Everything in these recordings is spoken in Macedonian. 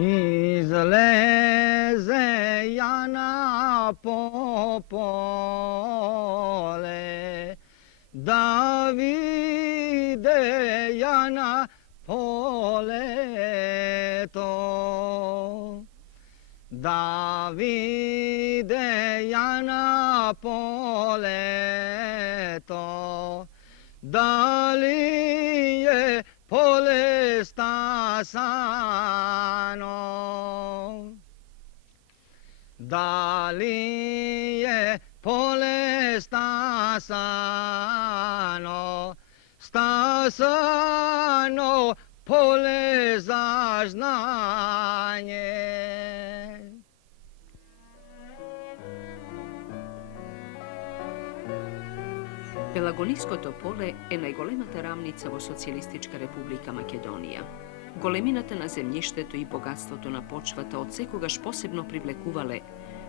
izleze Jana popole, da vide Jana poleto. Da vide Jana poleto, da li je pole stasano, da li je pole stasano, stasano pole za znanje. Pelagonijsko Topole je najgolemata ravnica vo Socialistička republika Makedonija. Goleminata na zemljištetu i bogatstvoto na počvata od sekogaš posebno privlekuvale,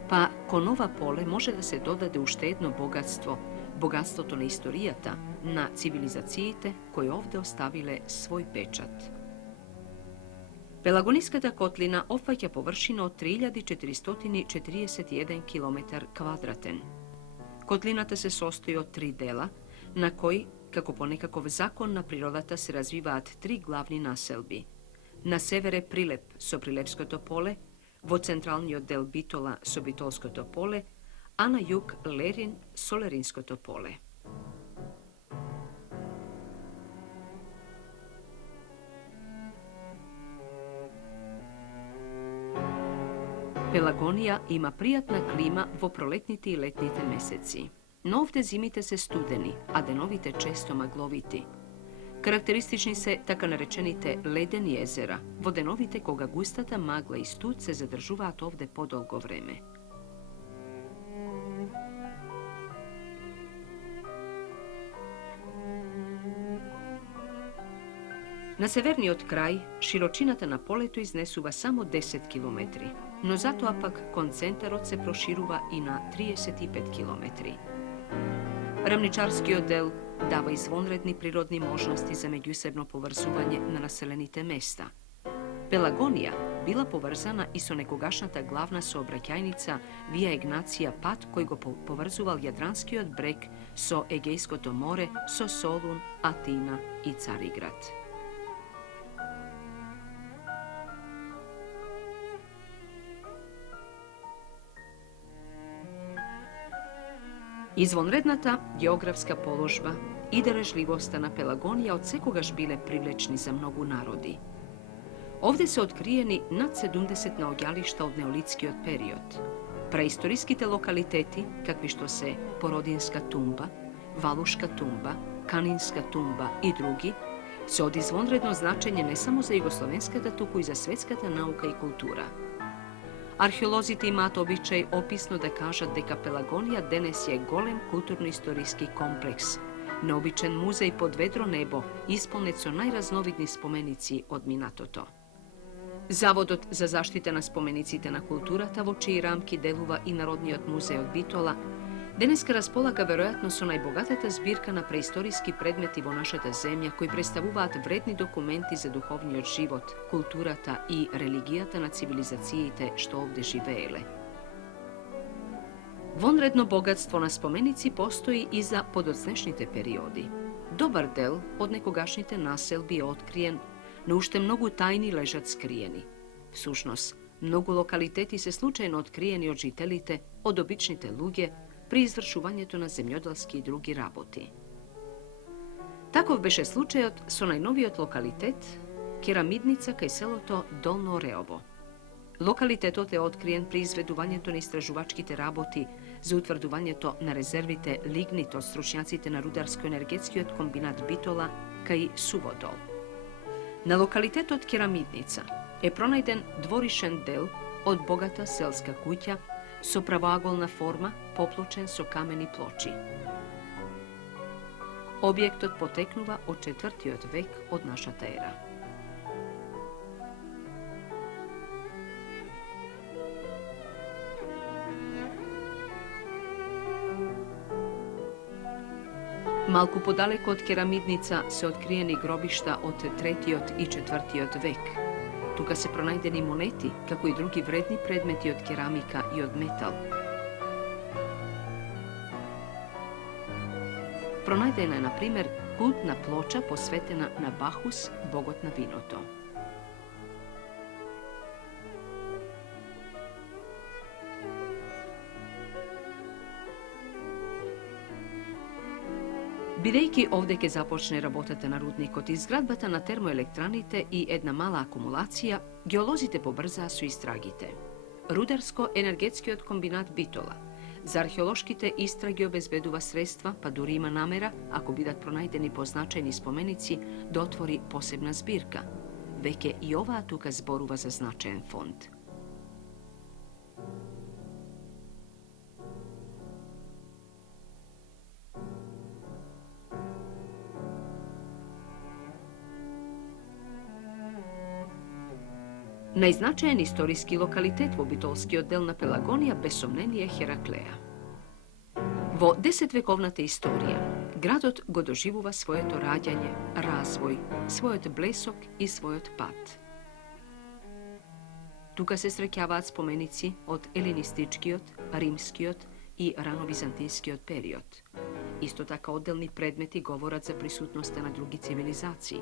pa ko nova pole može da se dodade u štedno bogatstvo to na istorijata, na civilizacijite koje ovde ostavile svoj pečat. Pelagonijskata kotlina opvaća površinu od 3441 km kvadraten. Kotlinata se sostoji od 3 dela, na koji, kako ponekakov zakonna prirodata, se razvivaat 3 glavni naselbi. Na severe Prilep so Prilepsko Topole, vo centralni del Bitola so Bitolsko Topole, a na jug Lerin so Lerinsko Topole. Pelagonija ima prijatna klima vo proletniti i letnite meseci. No ovde zimite se studeni, a denovite često magloviti. Karakteristični se taka narečenite ledeni jezera, vo denovite koga gustata magla i stud se zadržuvat ovde podolgo vreme. Na severni od kraj, širočinata na poletu iznesuva samo 10 km, no zato apak koncentarot se proširuva i na 35 km. Ravničarski odel dava izvonredni prirodni možnosti za međusebno poverzuvanje na naselenite mesta. Pelagonija bila poverzana i so nekogašnata glavna saobraćajnica Via Ignacija Pat koji go poverzuval Jadranski od breg so Egejsko to more, so Solun, Atina i Carigrad. Izvonrednata geografska položba i darežljivosta na Pelagonija od sekogaš bile privlečni za mnogu narodi. Ovde se otkrijeni nad 70 naođališta od neolitski od period. Praistorijski te lokaliteti, kakvi što se Porodinska tumba, Valuška tumba, Kaninska tumba i drugi, se od izvonredno značenje ne samo za jugoslovenskata, tuku i za svetskata nauka i kultura. Arheolozite imat običaj opisno da kažat deka Pelagonija denes je golem kulturno-istorijski kompleks, neobičan muzej pod vedro nebo, ispolnet so najraznovidni spomenici od minatoto. Zavodot za zaštite na spomenicite na kulturata, vo čiji ramki deluva i Narodni od muzej od Bitola, deneska raspolaga verojatno su najbogatata zbirka na preistorijski predmeti vo našata zemlja koji predstavuvat vredni dokumenti za duhovni od život, kulturata i religijata na civilizacijite što ovde živele. Vonredno bogatstvo na spomenici postoji i za podocnešnjite periodi. Dobar del od nekogašnjite naselbi je otkrijen, no ušte mnogu tajni ležat skrijeni. Sušnost, mnogu lokaliteti se slučajno otkrijeni od žitelite, od običnite luge, pri izvršuvanjetu na zemljodalski i drugi raboti. Takov beše slučajot so najnovijot lokalitet Keramidnica kaj seloto Dolno Oreovo. Lokalitetot je otkrijen pri izveduvanjetu na istražuvačkite raboti za utvrduvanjeto na rezervite lignit od stručnjacite na rudarsko-energetski od kombinat Bitola kaj Suvodol. Na lokalitetu od Keramidnica je pronajden dvorišen del od bogata selska kuća so pravagolna forma popločen so kameni ploči. Objekt od poteknuva od 4. vek od našata era. Malku podaleko od Keramidnica se otkrijeni grobišta od 3. i 4. vek. Tuka se pronajdeni moneti, kako i drugi vredni predmeti od keramika i od metal. Pronajdena je, na primjer, kultna ploča posvetena na Bahus, bogot na vinoto. Бидејќи овде ќе започне работата на рудникот и зградбата на термоелектраните и една мала акумулација, геолозите побрзаа со истрагите. Рударско-енергетскиот комбинат Битола за археолошките истраги обезбедува средства, па дури има намера, ако бидат пронајдени позначајни споменици, да отвори посебна збирка. Веќе и оваа тука зборува за значаен фонд. Најзначаен историски локалитет во битолскиот дел на Пелагонија без сомнение е Хераклеа. Во 10-вековната историја, градот го доживува своето раѓање, развој, својот блесок и својот пат. Тука се среќаваат споменици од елинистичкиот, римскиот и рано-византискиот период. Исто така одделни предмети говорат за присутноста на други цивилизации.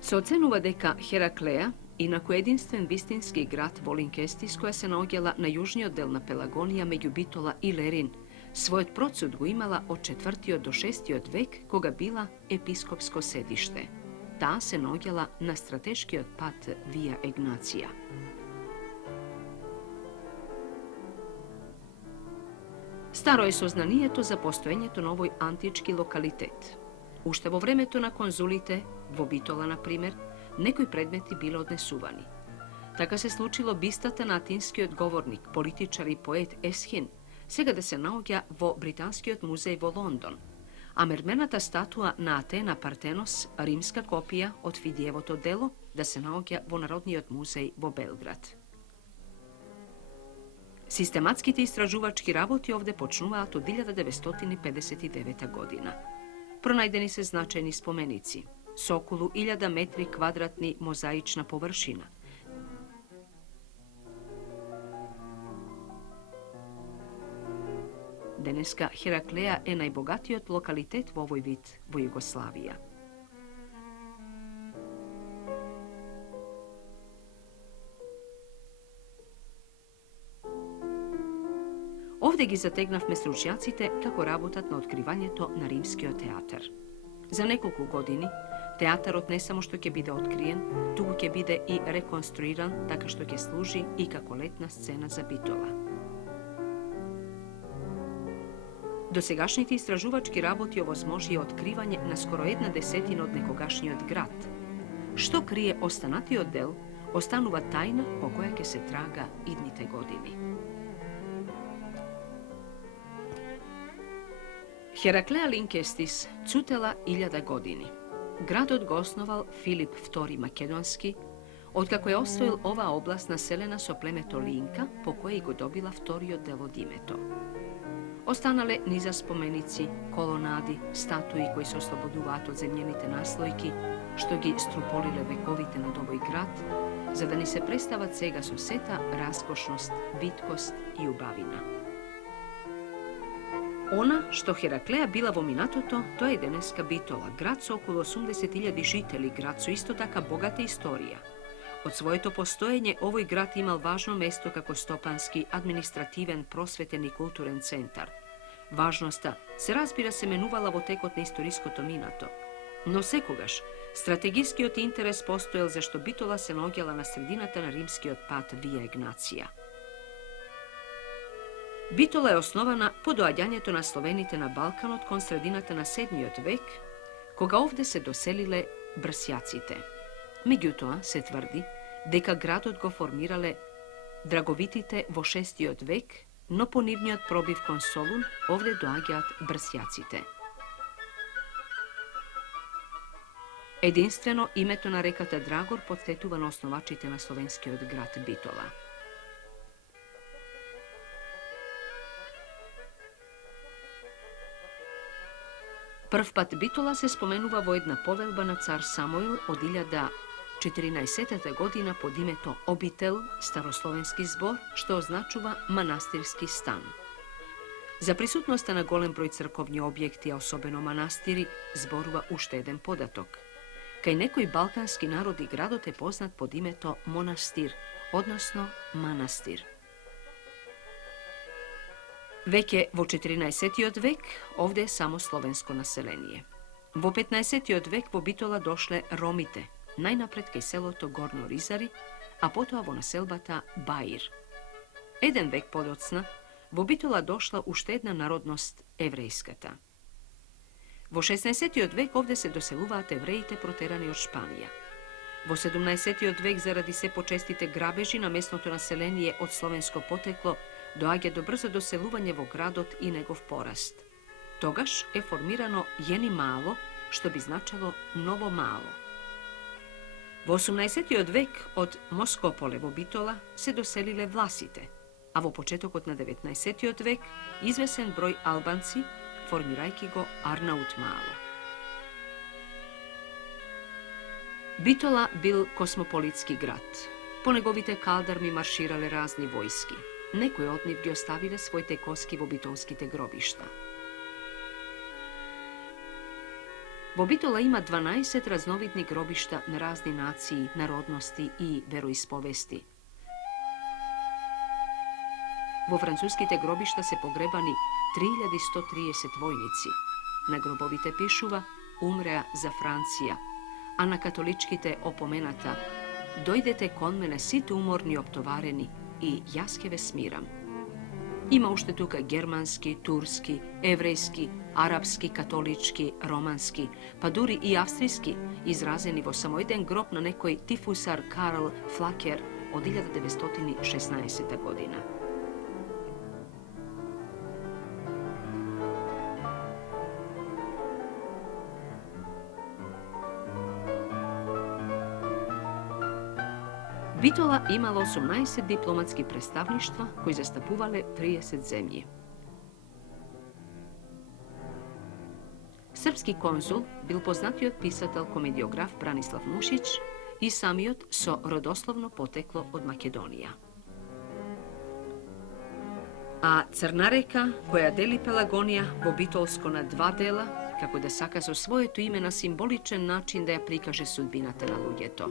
Се оценува дека Хераклеа, инаку единствен вистински град во Линкестис, која се наоѓала на јужниот дел на Пелагонија меѓу Битола и Лерин, својот процут го имала од 4 до 6 век, кога била епископско седиште. Таа се наоѓала на стратешкиот пат Вија Егнација. Старо е сознанието за постоењето на овој антички локалитет. Уште во времето на конзулите, во Битола, на пример, некои предмети биле однесувани. Така се случило бистата на атинскиот говорник, политичар и поет Есхин, сега да се наоѓа во Британскиот музеј во Лондон, а мермената статуа на Атена Партенос, римска копија од Фидиевото дело, да се наоѓа во Народниот музеј во Белград. Систематските истражувачки работи овде почнуваат од 1959 година. Пронајдени се значајни споменици, со околу 1000 метри квадратни мозаична површина. Денеска Хераклеа е најбогатиот локалитет во овој вид во Југославија. Овде ги затегнавме стручњаците како работат на откривањето на римскиот театар. За неколку години, театарот не само што ќе биде откриен, туку ќе биде и реконструиран, така што ќе служи и како летна сцена за Битола. Досегашните истражувачки работи овозможија откривање на скоро 1/10 од некогашниот град. Што крие останатиот дел, останува тајна по која ќе се трага идните години. Хераклеа Линкестис цутела 1000 години. Градот го основал Филип II Македонски, откако е освоил оваа област населена со племето Линка, по кој го добила вториот дел од името. Останале низа споменици, колонади, статуи кои се ослободуваат од земјените наслојки, што ги струполиле вековите над овој град, за да ни се представат сега со сета раскошност, виткост и убавина. Она што Хераклеа била во минатото, тоа е денеска Битола, град со околу 80.000 жители, град со исто така богата историја. Од своето постоење овој град имал важно место како стопански, административен, просветен и културен центар. Важноста се разбира се менувала во текот на историското минато, но секогаш стратегискиот интерес постоел зашто Битола се наоѓала на средината на римскиот пат Вија Егнација. Битола е основана по доаѓањето на словените на Балканот кон средината на 7 век, кога овде се доселиле брсјаците. Меѓутоа, се тврди дека градот го формирале драговитите во 6 век, но по нивниот пробив кон Солун, овде доаѓаат брсјаците. Единствено името на реката Драгор потсетува на основачите на словенскиот град Битола. Prv pat Bitola se spomenuva vo jedna povelba na car Samuil od 1014. godina pod imeto Obitel, staroslovenski zbor, što označuva manastirski stan. Za prisutnost na golem broj crkovni objekti, a osobeno manastiri, zboruva ušteden podatok. Kaj nekoj balkanski narod i gradot je poznat pod imeto monastir, odnosno manastir. Vek je vo 14. vek, ovdje je samo slovensko naselenije. Vo 15. vek vo Bitola došle Romite, najnapred kaj selo to Gorno Rizari, a potom vo naselbata Bair. Eden vek podocna, vo Bitola došla uštedna narodnost evrejskata. Vo 16. vek ovdje se doseluvate evrejite proterani od Španija. Vo 17. vek zaradi se počestite grabeži na mestното naselenije od slovensko poteklo, doaѓа do brzo doseluvanje vo gradot i negov porast. Togaš je formirano jeni malo, što bi značalo novo malo. Vo 18. vek od Moskopole vo Bitola se doselile Vlasite, a vo početok od na 19. vek izvesen broj Albanci, formirajki go Arnaut malo. Bitola bil kosmopolitski grad. Po negovite kaldarmi marširale razni vojski. Nekoj od njih gi ostavile svojte koski vo bitolskite grobišta. Vo Bitola ima 12 raznovidnih grobišta na razni naciji, narodnosti i veroispovesti. Vo francuskite grobišta se pogrebani 3130 vojnici. Na grobovite pišuva umrea za Francija, a na katoličkite opomenata dojdete kon mene sit umorni optovareni i jaskeve smiram. Ima uštetuka germanski, turski, evrejski, arapski, katolički, romanski, pa duri i avstrijski, izrazeni vo samo jedan grob na nekoj tifusar Karl Flaker od 1916. godina. Bitola imala 18 diplomatskih predstavništva koji zastupuvale 30 zemlji. Srpski konzul bil poznati od pisatelj komediograf Branislav Nušić i samiot so rodoslovno poteklo od Makedonija. A Crna reka, koja deli Pelagonija vo Bitolsko na dva dela, kako da sakazo svoje to ime na simboličan način da ja prikaže sudbinate na ludjeto.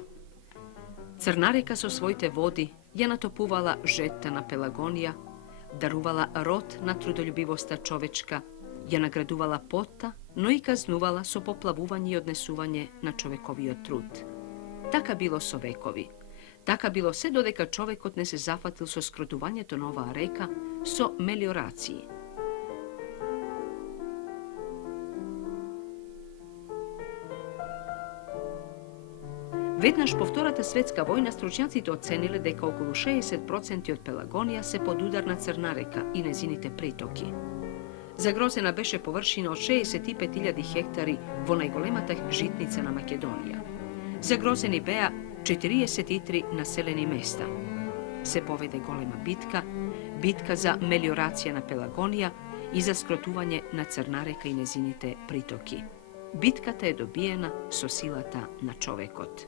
Crna reka so svojte vodi je natopuvala žeta na Pelagonija, daruvala rod na trudoljubivosta čovečka, je nagraduvala pota, no i kaznuvala so poplavuvanje i odnesuvanje na čovekovio trud. Taka bilo so vekovi. Taka bilo sve dodeka čovek odnese zafatil so skroduvanje to nova reka so melioraciji. Веднаш по Втората светска војна стручњаците оцениле дека околу 60% од Пелагонија се под удар на Црна река и незините притоки. Загрозена беше површина од 65.000 хектари во најголемата житница на Македонија. Загрозени беа 43 населени места. Се поведе голема битка, битка за мелиорација на Пелагонија и за скротување на Црна река и незините притоки. Битката е добиена со силата на човекот.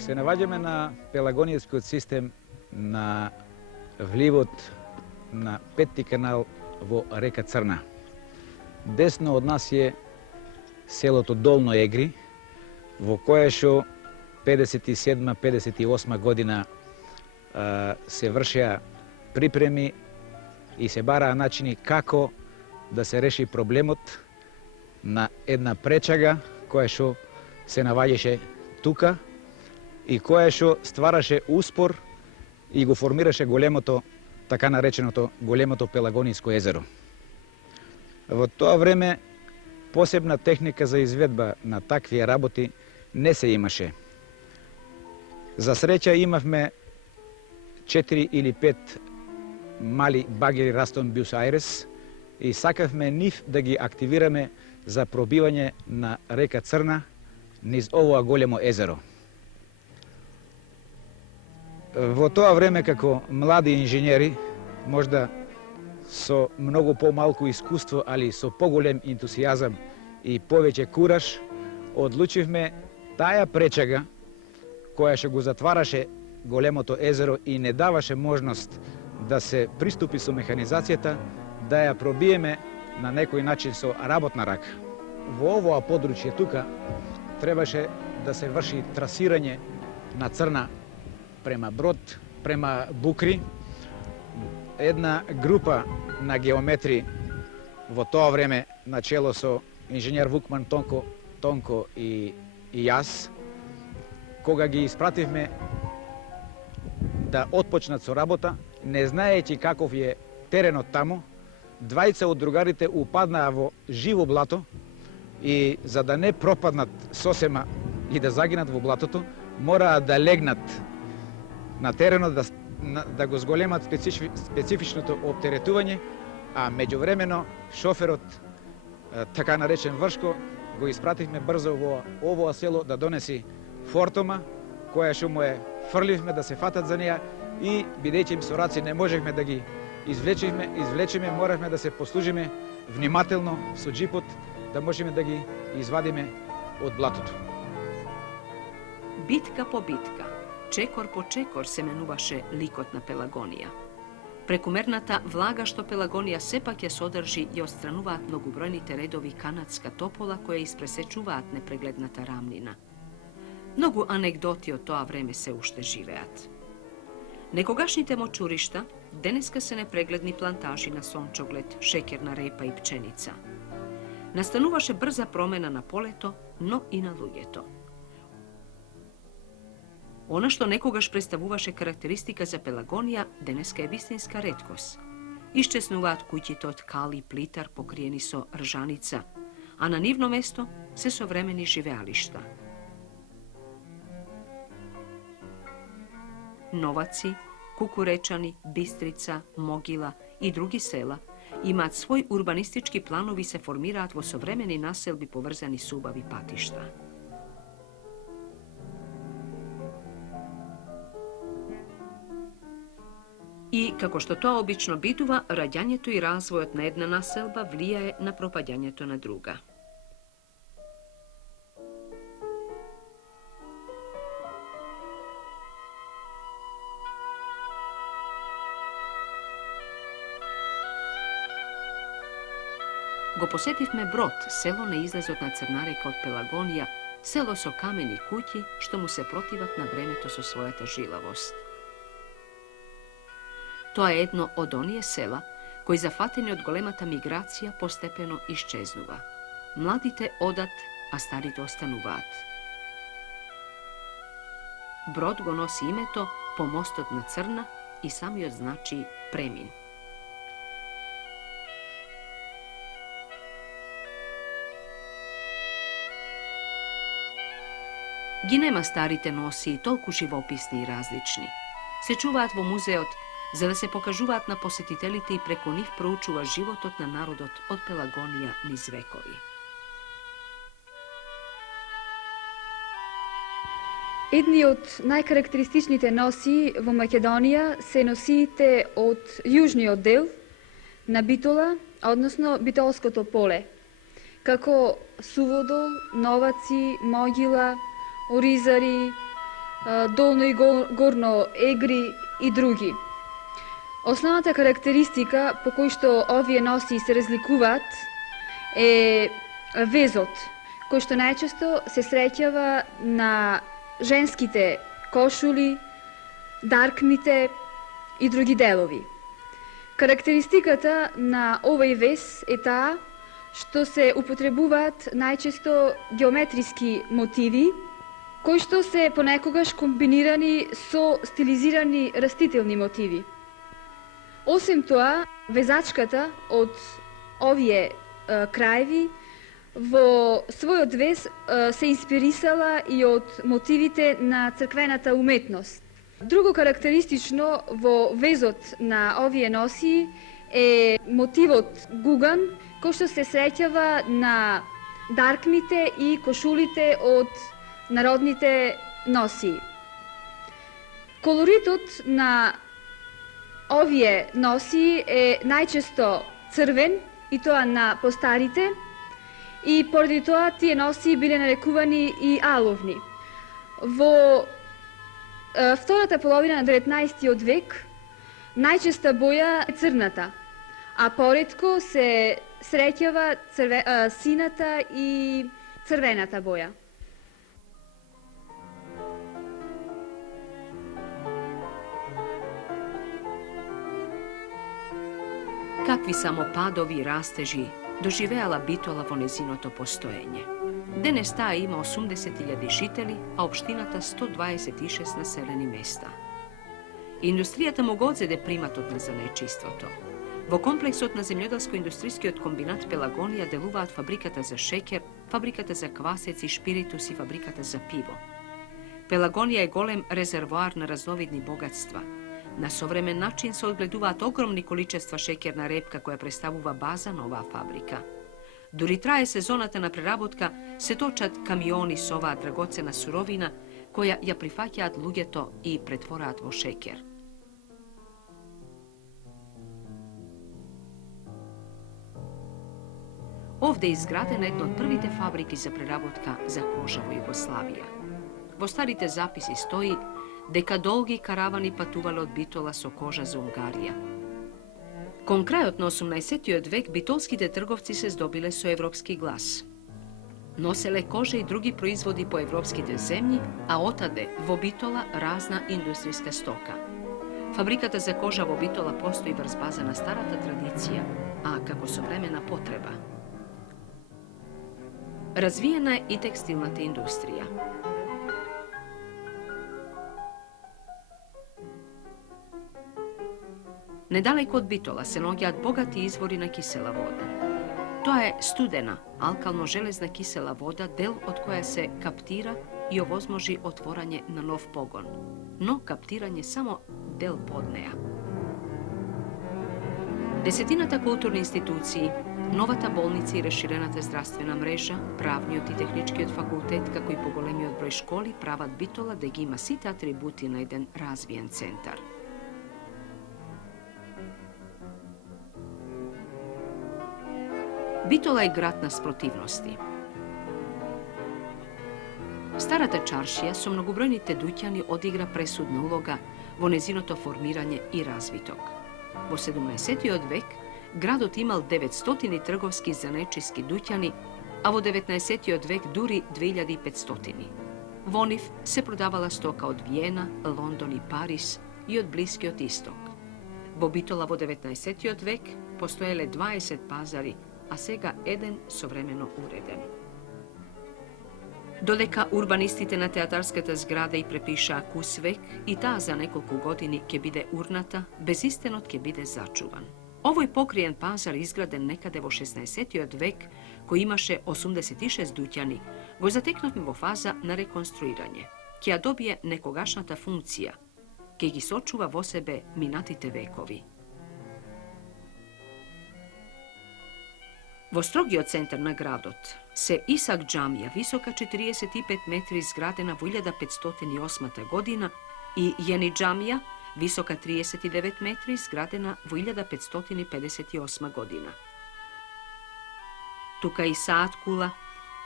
Се наваѓаме на пелагонијскиот систем на вливот на Петти канал во река Црна. Десно од нас е селото Долно Егри, во кое шо 57-58 година се вршеа припреми и се бараа начини како да се реши проблемот на една пречага која шо се наваѓаше тука и која шо ствараше успор и го формираше големото, така нареченото големото Пелагониско езеро. Во тоа време посебна техника за изведба на такви работи не се имаше. За среќа имавме 4 или 5 мали багери Растон Бюс Айрес и сакавме нив да ги активираме за пробивање на река Црна низ овоа големо езеро. Во тоа време како млади инженери, можда со многу помалку искуство, али со поголем ентусијазам и повеќе кураж, одлучивме таа пречага која што го затвараше големото езеро и не даваше можност да се приступи со механизацијата, да ја пробиеме на некој начин со работна рака. Во овоа подручје тука требаше да се врши трасирање на црна према Брод, према Букри. Една група на геометри во тоа време начело со инженер Вукман Тонко и јас, кога ги испративме да отпочнат со работа, не знаејќи каков е теренот таму, двајца од другарите упаднаа во живо блато и за да не пропаднат сосема и да загинат во блатото, мораа да легнат на теренот да го зголемат специфичното оптеретување, а меѓувремено шоферот, така наречен Вршко, го испративме брзо во овоа село да донеси фортома, која што му фрливме да се фатат за неја и бидејќи им со раци не можевме да ги извлечеме, моравме да се послужиме внимателно со джипот, да можеме да ги извадиме од блатото. Битка по битка, чекор по чекор се менуваше ликот на Пелагонија. Прекумерната влага што Пелагонија сепак ја содржи ја отстрануваат многобројните редови канадска топола која испресечуваат непрегледната рамнина. Многу анегдоти од тоа време се уште живеат. Некогашните мочуришта денеска се непрегледни плантажи на сончоглед, шеќерна репа и пченица. Настануваше брза промена на полето, но и на луѓето. Она што некогаш представуваше карактеристика за Пелагонија, денеска е вистинска реткост. Исчезнуваат куќите од кал и плитар покриени со ржаница, а на нивно место се современи живеалишта. Новаци, Кукуречани, Бистрица, Могила и други села имаат свој урбанистички планови и се формираат во современи населби поврзани со убави патишта. И, како што тоа обично бидува, раѓањето и развојот на една населба влијае на пропаѓањето на друга. Го посетивме Брод, село на излезот на Црна река од Пелагонија, село со камени куќи што му се противат на времето со својата жилавост. Тоа е едно од оние села кои зафатени од големата миграција постепено исчезнува. Младите одат, а старите остануваат. Брод го носи името по мостот на Црна и самиот значи премин. Ги нема старите носи толку живописни и различни. Се чуваат во музеот, за да се покажуваат на посетителите и преку нив проучува животот на народот од Пелагонија низ векови. Едни од најкарактеристичните носи во Македонија се носиите од јужниот дел на Битола, односно Битолското поле, како Суводол, Новаци, Могила, Оризари, Долно и Горно Егри и други. Основната карактеристика по кој што овие носи се разликуваат е везот, кој што најчесто се среќава на женските кошули, даркмите и други делови. Карактеристиката на овој вез е таа што се употребуваат најчесто геометриски мотиви, кои што се понекогаш комбинирани со стилизирани растителни мотиви. Освен тоа, везачката од овие крајеви во својот вез се инспирисала и од мотивите на црквената уметност. Друго карактеристично во везот на овие носи е мотивот гуган, кој што се среќава на даркмите и кошулите од народните носи. Колоритот на овие носи е најчесто црвен, и тоа на постарите, и поради тоа тие носи биле нарекувани и аловни. Во втората половина на 19 век најчеста боја е црната, а поретко се среќава сината и црвената боја. Какви само падови и растежи доживеала Битола во незиното постоење. Денес таа има 80.000 жители, а општината 126 населени места. Индустријата му го одзеде приматот на занечиството. Во комплексот на земјоделско-индустријскиот комбинат Пелагонија делуваат фабриката за шеќер, фабриката за квасец и шпиритус и фабриката за пиво. Пелагонија е голем резервоар на разновидни богатства. На современ начин се одгледуваат огромни количества шеќерна репка која представува база на оваа фабрика. Дури трае сезоната на преработка, се точат камиони со оваа драгоцена суровина која ја прифаќаат луѓето и претвораат во шеќер. Овде е изградена една од првите фабрики за преработка за кожа во Југославија. Во старите записи стои дека долги каравани патувале од Битола со кожа за Унгарија. Кон крајот на 18 век битолските трговци се здобиле со европски глас. Носеле кожа и други производи по европските земји, а отаде во Битола разна индустријска стока. Фабриката за кожа во Битола постои врз база на старата традиција, а како современа потреба. Развиена е и текстилната индустрија. Недалеко од Битола се наоѓаат богати извори на кисела вода. Тоа е студена, алкално-железна кисела вода, дел од која се каптира и овозможи отворање на нов погон, но каптирање само дел под неа. Десетината културни институции, новата болница и расширената здравствена мрежа, правниот и техничкиот факултет, како и поголемиот број школи прават Битола да ги има сите атрибути на еден развиен центар. Битола е град на спротивности. Старата чаршија со многобројните дуќани одигра пресудна улога во незиното формирање и развиток. Во 17 век градот имал 900 трговски занечиски дуќани, а во 19 век дури 2500. Во нив се продавала стока од Виена, Лондон и Париз и од Блискиот Исток. Во Битола во 19 век постоеле 20 пазари, а сега еден современо уреден. Додека урбанистите на театарската зграда и препишаа кусвек, и таа за неколку години ќе биде урната, безистенот ќе биде зачуван. Овој покриен пазар изграден некаде во 16 век, кој имаше 86 дуќани, го затекнавме во фаза на реконструирање. Ќе ја добие некогашната функција, ќе ги сочува во себе минатите векови. Во строгиот центар на градот се Исак џамија, висока 45 метри, изградена во 1508 година, и Јени џамија, висока 39 метри, изградена во 1558 година. Тука и Саат кула,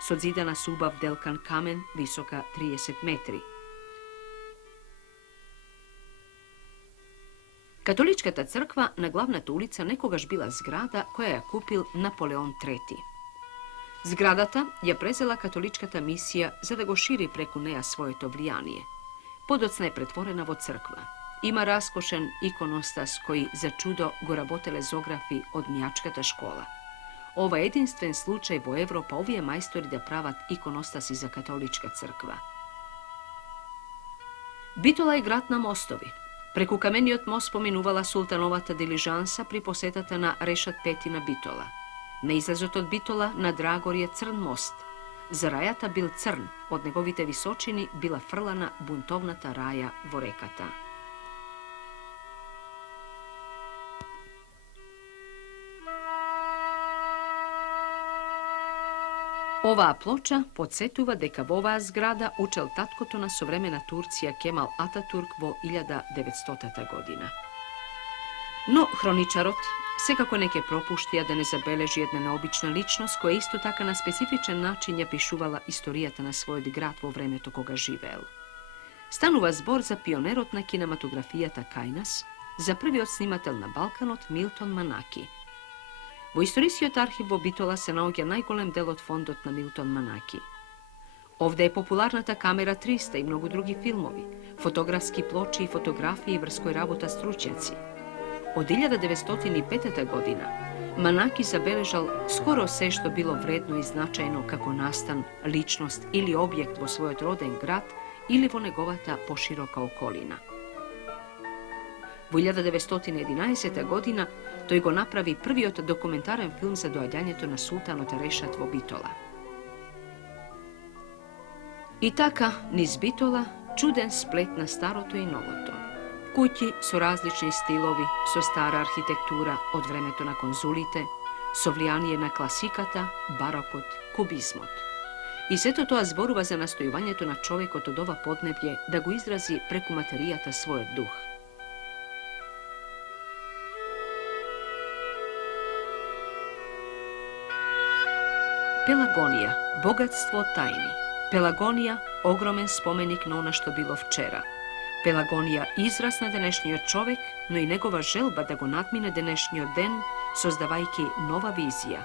созидана со убав делкан камен, висока 30 метри. Католичката црква на главната улица некогаш била зграда која ја купил Наполеон III. Зградата ја презела католичката мисија за да го шири преку неа своето влијание. Подоцна е претворена во црква. Има раскошен иконостас кој за чудо го работеле зографи од мјачката школа. Ова е единствен случај во Европа овие мајстори да прават иконостаси за католичка црква. Битола е град на мостови. Преку камениот мост поминувала султановата дилижанса при посетата на Решат V на Битола. На излезот од Битола на Драгор е црн мост. За рајата бил црн, од неговите височини била фрлана бунтовната раја во реката. Ova ploča podsjetува дека во оваа зграда учел таткото на современа Турција Кемал Ататурк во 1900 година. Но хроничарот секако не ќе пропуштија да не забележи една необична личност која исто така на специфичен начин ја пишувала историјата на својот град во времето кога живеел. Станува збор за пионерот на кинематографијата Кајнас, за првиот снимател на Балканот Милтон Манаки. Во историскиот архив во Битола се наоѓа најголем дел од фондот на Милтон Манаки. Овде е популарната камера 300 и многу други филмови, фотографски плочи и фотографии врз кои работа стручњаци. Од 1905 година Манаки забележал скоро се што било вредно и значајно како настан, личност или објект во својот роден град или во неговата поширока околина. Во 1911 година тој го направи првиот документарен филм за доаѓањето на султанот Решат во Битола. И така, низ Битола, чуден сплет на старото и новото. Куќи со различни стилови, со стара архитектура од времето на конзулите, со влијание на класиката, барокот, кубизмот. И сето тоа зборува за настојувањето на човекот од ова поднебје да го изрази преку материјата својот дух. Пелагонија, богатство од тајни. Пелагонија, огромен споменик на она што било вчера. Пелагонија, израз на денешниот човек, но и негова желба да го надмине денешниот ден, создавајќи нова визија.